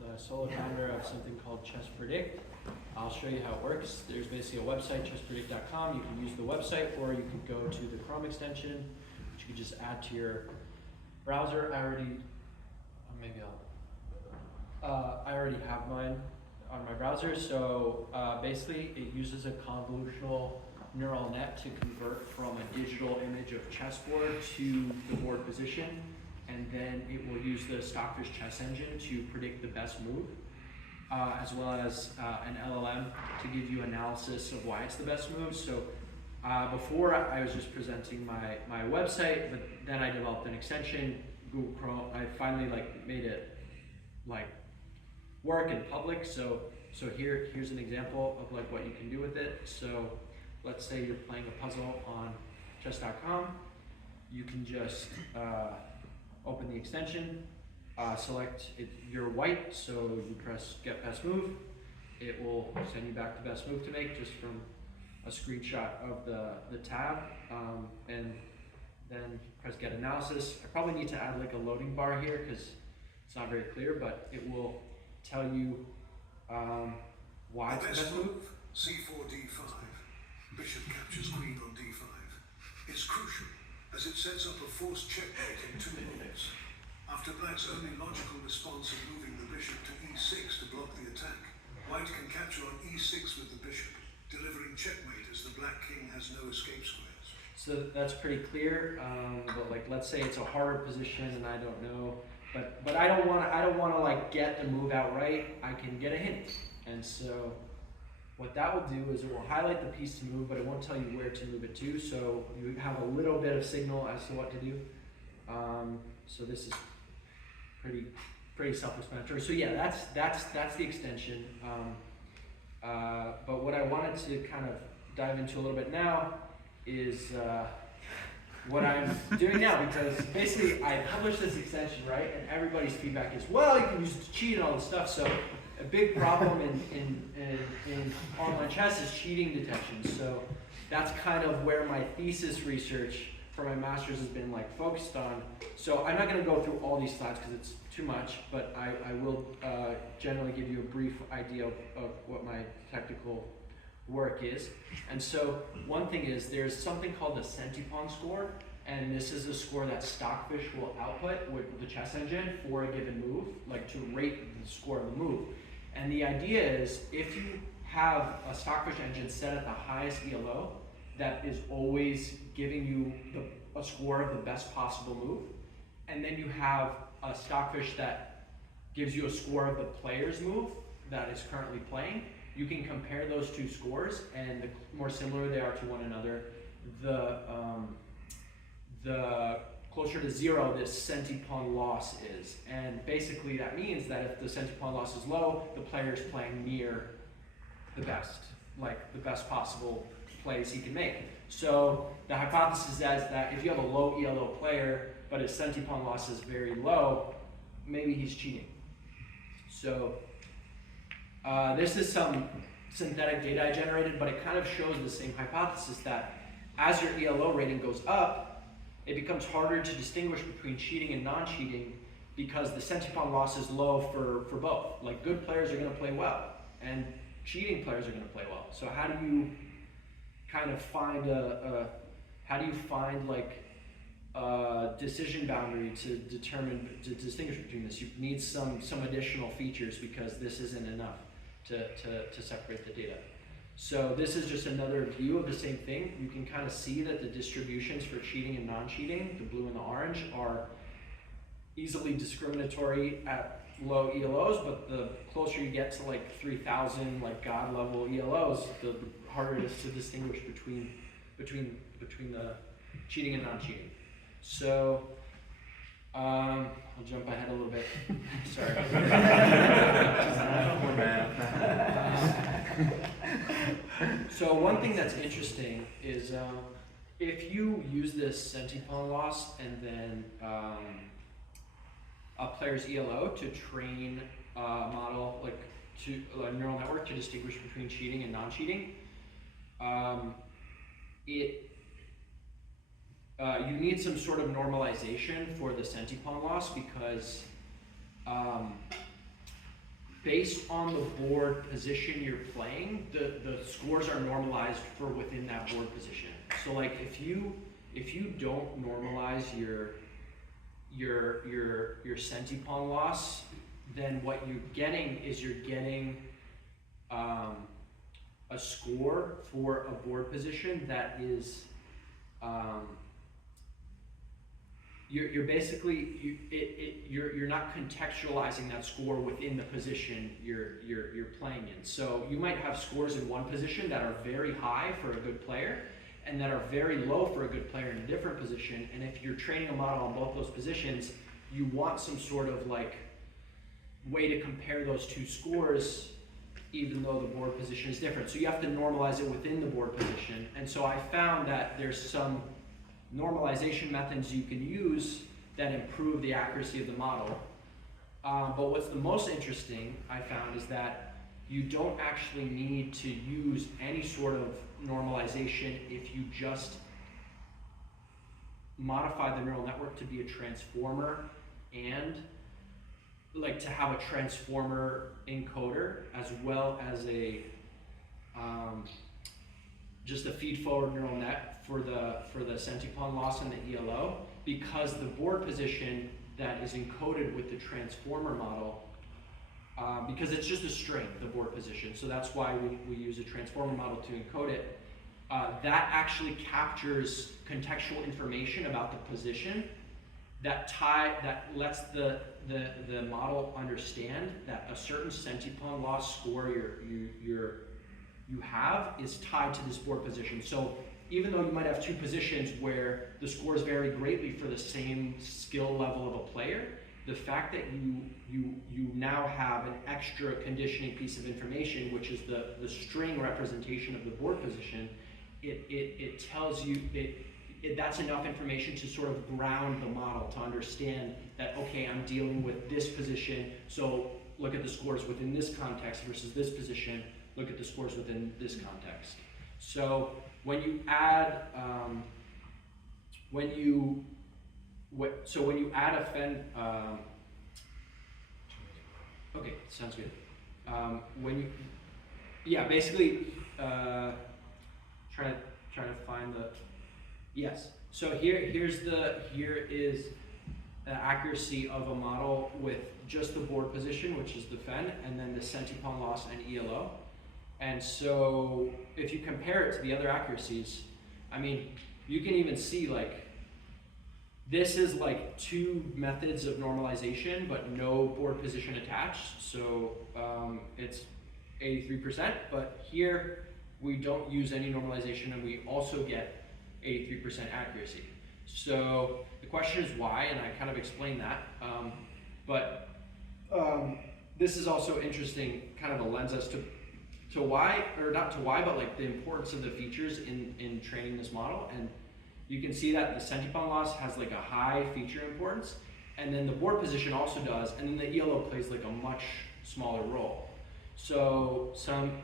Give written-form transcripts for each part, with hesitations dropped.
the solo founder of something called Chess Predict. I'll show you how it works. There's basically a website, chesspredict.com. You can use the website, or you can go to the Chrome extension, which you can just add to your browser. I already have mine on my browser. So basically, it uses a convolutional neural net to convert from a digital image of chessboard to the board position, and then it will use the Stockfish chess engine to predict the best move, as well as an LLM to give you analysis of why it's the best move. So before I was just presenting my website, but then I developed an extension, Google Chrome. I finally made it work in public. So here's an example of what you can do with it. So let's say you're playing a puzzle on chess.com. You can just open the extension, select you're white, so you press get best move. It will send you back the best move to make just from a screenshot of the tab, and then press get analysis. I probably need to add a loading bar here because it's not very clear, but it will tell you why it's the best move. C4 d5. Bishop captures queen on d5. It's crucial as it sets up a forced checkmate in 2 moves. After black's only logical response of moving the bishop to e6 to block the attack, white can capture on e6 with the bishop, delivering checkmate as the black king has no escape squares. So that's pretty clear, but let's say it's a harder position and I don't know, but I don't want to get the move outright. I can get a hint, and so what that will do is it will highlight the piece to move, but it won't tell you where to move it to. So you have a little bit of signal as to what to do. So this is pretty self-explanatory. So yeah, that's the extension. But what I wanted to kind of dive into a little bit now is what I'm doing now, because basically I published this extension, right? And everybody's feedback is, well, you can use it to cheat and all this stuff. So a big problem in online chess is cheating detection. So that's kind of where my thesis research for my master's has been focused on. So I'm not going to go through all these slides because it's too much, but I will generally give you a brief idea of what my technical work is. And so one thing is there's something called the Centipawn score, and this is a score that Stockfish will output with the chess engine for a given move, to rate the score of the move. And the idea is if you have a Stockfish engine set at the highest ELO, that is always giving you a score of the best possible move, and then you have a Stockfish that gives you a score of the player's move that is currently playing, you can compare those two scores, and the more similar they are to one another, the closer to zero this Centipawn loss is. And basically that means that if the Centipawn loss is low, the player is playing near the best, the best possible plays he can make. So the hypothesis is that if you have a low ELO player, but his Centipawn loss is very low, maybe he's cheating. So this is some synthetic data I generated, but it kind of shows the same hypothesis that as your ELO rating goes up, it becomes harder to distinguish between cheating and non-cheating because the Centipawn loss is low for both. Good players are going to play well, and cheating players are going to play well. So how do you kind of find a decision boundary to distinguish between this? You need some additional features because this isn't enough to separate the data. So this is just another view of the same thing. You can kind of see that the distributions for cheating and non-cheating, the blue and the orange, are easily discriminatory at low ELOs, but the closer you get to 3,000 God level ELOs, the harder it is to distinguish between the cheating and non-cheating. So I'll jump ahead a little bit. Sorry. So one thing that's interesting is if you use this Centipawn loss and then a player's ELO to train a model, a neural network to distinguish between cheating and non-cheating, you need some sort of normalization for the Centipawn loss because based on the board position you're playing, the scores are normalized for within that board position. So like if you don't normalize your Senti-Pawn loss, then what you're getting is you're getting a score for a board position that is you're basically you're not contextualizing that score within the position you're playing in. So you might have scores in one position that are very high for a good player and that are very low for a good player in a different position. And if you're training a model on both those positions, you want some sort of like way to compare those two scores even though the board position is different. So you have to normalize it within the board position. And so I found that there's some normalization methods you can use that improve the accuracy of the model. But what's the most interesting I found is that you don't actually need to use any sort of normalization if you just modify the neural network to be a transformer and like to have a transformer encoder as well as a just a feed-forward neural net for the Senti-Pawn loss and the ELO, because the board position that is encoded with the transformer model, because it's just a string, the board position, so that's why we use a transformer model to encode it. That actually captures contextual information about the position that lets the model understand that a certain Senti-Pawn loss score you have is tied to this board position. So even though you might have two positions where the scores vary greatly for the same skill level of a player, the fact that you now have an extra conditioning piece of information, which is the string representation of the board position, it tells you that's enough information to sort of ground the model to understand that, okay, I'm dealing with this position, so look at the scores within this context versus this position, look at the scores within this context. So when you add when you add a fen okay, sounds good. Basically trying to find the yes. So here is the accuracy of a model with just the board position, which is the fen, and then the Senti-Pawn loss and ELO. And so if you compare it to the other accuracies, I mean, you can even see like this is like two methods of normalization, but no board position attached. So it's 83%, but here we don't use any normalization and we also get 83% accuracy. So the question is why, and I kind of explained that. This is also interesting, kind of a lens as to why, or not to why, but like the importance of the features in training this model. And you can see that the Senti-Pawn loss has like a high feature importance, and then the board position also does, and then the ELO plays like a much smaller role. So something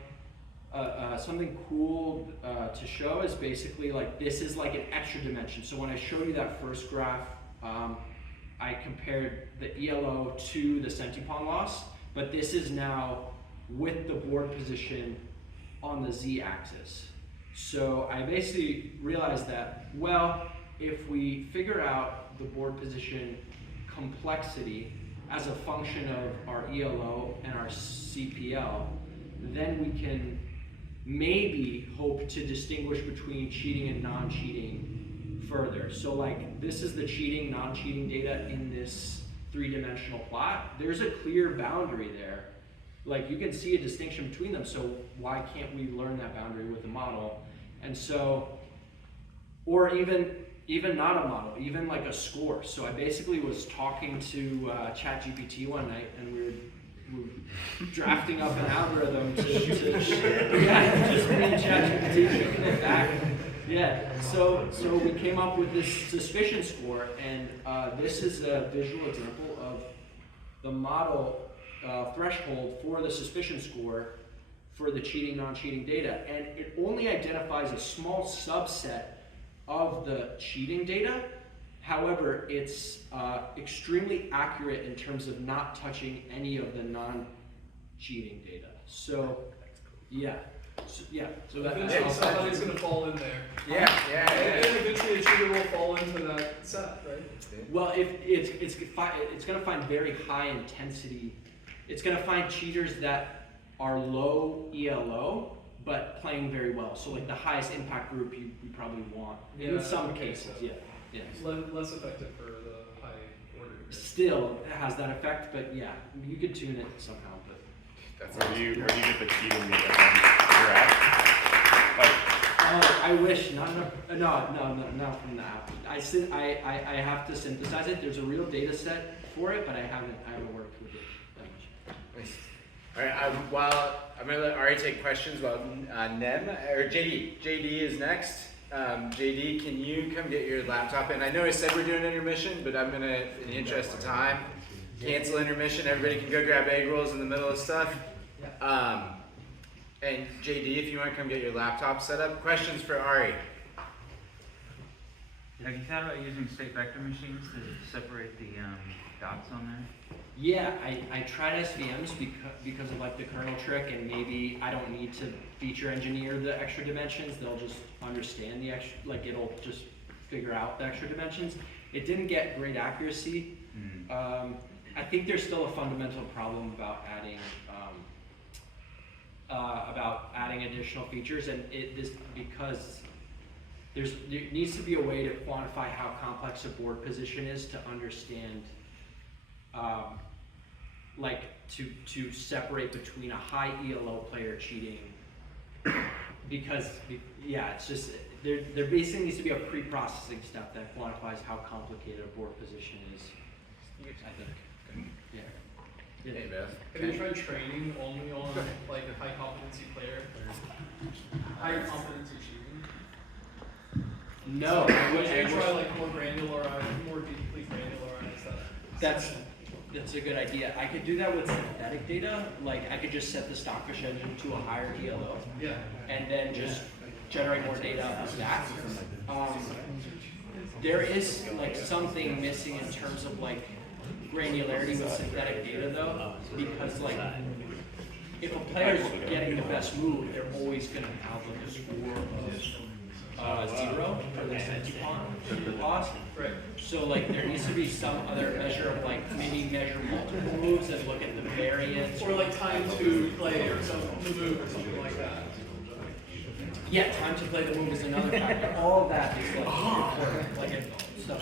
cool to show is basically like this is like an extra dimension. So when I showed you that first graph, I compared the ELO to the Senti-Pawn loss, but this is now with the board position on the z-axis. So I basically realized that, well, if we figure out the board position complexity as a function of our ELO and our CPL, then we can maybe hope to distinguish between cheating and non-cheating further. So like this is the cheating, non-cheating data in this three-dimensional plot. There's a clear boundary there. Like you can see a distinction between them, so why can't we learn that boundary with the model? And so, or even not a model, even like a score. So I basically was talking to ChatGPT one night, and we were drafting up an algorithm to yeah, just me and ChatGPT kicking it back. Yeah, so we came up with this suspicion score, and this is a visual example of the model threshold for the suspicion score for the cheating, non-cheating data. And it only identifies a small subset of the cheating data. However, it's extremely accurate in terms of not touching any of the cheating data. So yeah, so that, Eventually somebody's gonna fall in there. Yeah. And eventually a cheater will fall into that set, right? well, if it's gonna find very high intensity. It's gonna find cheaters that are low ELO but playing very well. So like the highest impact group you probably want in Yeah, some okay, cases. so- Yeah. Less effective for the high order. Still it has that effect, but yeah, you could tune it somehow. But That's Where awesome. do you get the cheating data from? Your app? Like, oh, I wish not from the app. I have to synthesize it. There's a real data set for it, but I haven't worked with it that much. Nice. All right. I'm gonna let Ari take questions while Nem or JD is next. JD, can you come get your laptop? And I know I said we're doing intermission, but I'm gonna, in the interest of time, cancel intermission. Everybody can go grab egg rolls in the middle of stuff. And JD, if you want to come get your laptop set up. Questions for Ari? Have you thought about using state vector machines to separate the dots on there? Yeah, I tried SVMs because of like the kernel trick, and maybe I don't need to feature engineer the extra dimensions. They'll just understand the extra, like it'll just figure out the extra dimensions. It didn't get great accuracy. I think there's still a fundamental problem about adding additional features, and because there needs to be a way to quantify how complex a board position is to understand, like to separate between a high ELO player cheating, because it's just there basically needs to be a pre-processing step that quantifies how complicated a board position is. I think. Yeah. Hey, Beth. Have you tried training only on like a high competency player? High competency cheating? No, Would you try like more deeply granularized stuff? That's a good idea. I could do that with synthetic data. Like I could just set the Stockfish engine to a higher ELO, Yeah. and then just generate more data of that. There is like something missing in terms of like granularity with synthetic data though, because like if a player's getting the best move, they're always going to have like a score of 0 for the sense loss. Right. So like there needs to be some other measure of like maybe measure multiple moves and look at the variance. Or like time to play or the move or something like that. Yeah, time to play the move is another factor. All of that is like important, like stuff.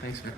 Thanks, man.